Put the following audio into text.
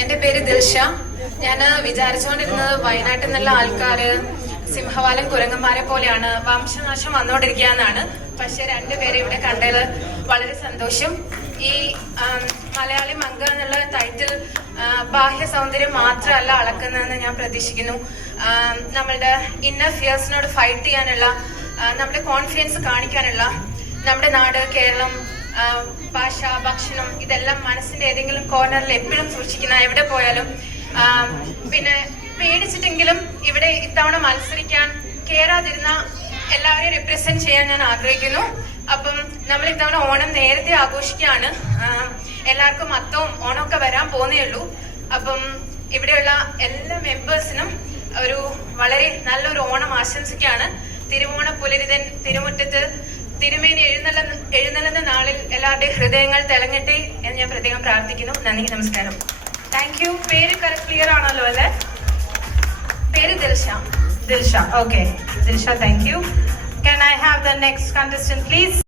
എന്റെ പേര് ദിൽഷ. ഞാൻ വിചാരിച്ചുകൊണ്ടിരുന്നത് വയനാട്ടിൽ നിന്നുള്ള ആൾക്കാര് സിംഹവാലം കുരങ്ങന്മാരെ പോലെയാണ്, വംശനാശം വന്നുകൊണ്ടിരിക്കുകയെന്നാണ്. പക്ഷെ രണ്ടുപേരെ ഇവിടെ കണ്ടതിൽ വളരെ സന്തോഷം. ഈ മലയാളി മംഗ എന്നുള്ള ടൈറ്റിൽ ബാഹ്യ സൗന്ദര്യം മാത്രമല്ല അളക്കുന്നതെന്ന് ഞാൻ പ്രതീക്ഷിക്കുന്നു. നമ്മളുടെ ഇന്നർ ഫിയേഴ്സിനോട് ഫൈറ്റ് ചെയ്യാനുള്ള, നമ്മുടെ കോൺഫിഡൻസ് കാണിക്കാനുള്ള, നമ്മുടെ നാട് കേരളം, ഭാഷ, ഭക്ഷണം, ഇതെല്ലാം മനസ്സിന്റെ ഏതെങ്കിലും കോർണറിൽ എപ്പോഴും സൂക്ഷിക്കുന്ന, എവിടെ പോയാലും. പിന്നെ പേടിച്ചിട്ടെങ്കിലും ഇവിടെ ഇത്തവണ മത്സരിക്കാൻ കേറാതിരുന്ന എല്ലാവരെയും റെപ്രസെന്റ് ചെയ്യാൻ ഞാൻ ആഗ്രഹിക്കുന്നു. അപ്പം നമ്മൾ ഇത്തവണ ഓണം നേരത്തെ ആഘോഷിക്കുകയാണ്. എല്ലാവർക്കും അത്തവും ഓണമൊക്കെ വരാൻ പോകുന്നേ ഉള്ളൂ. അപ്പം ഇവിടെയുള്ള എല്ലാ മെമ്പേഴ്സിനും ഒരു വളരെ നല്ലൊരു ഓണം ആശംസിക്കുകയാണ്. തിരുവോണ പുലരിതൻ തിരുമുറ്റത്ത് തിരുമേനി എഴുന്നള്ളുന്ന നാളിൽ എല്ലാവരുടെയും ഹൃദയങ്ങൾ തിളങ്ങട്ടെ എന്ന് ഞാൻ പ്രത്യേകം പ്രാർത്ഥിക്കുന്നു. നന്ദി, നമസ്കാരം. Thank you. പേര് ക്ലിയർ ആണല്ലോ അല്ലെ? പേര് Dilsha. Dilsha, okay. Dilsha, thank you. Can I have the next contestant please?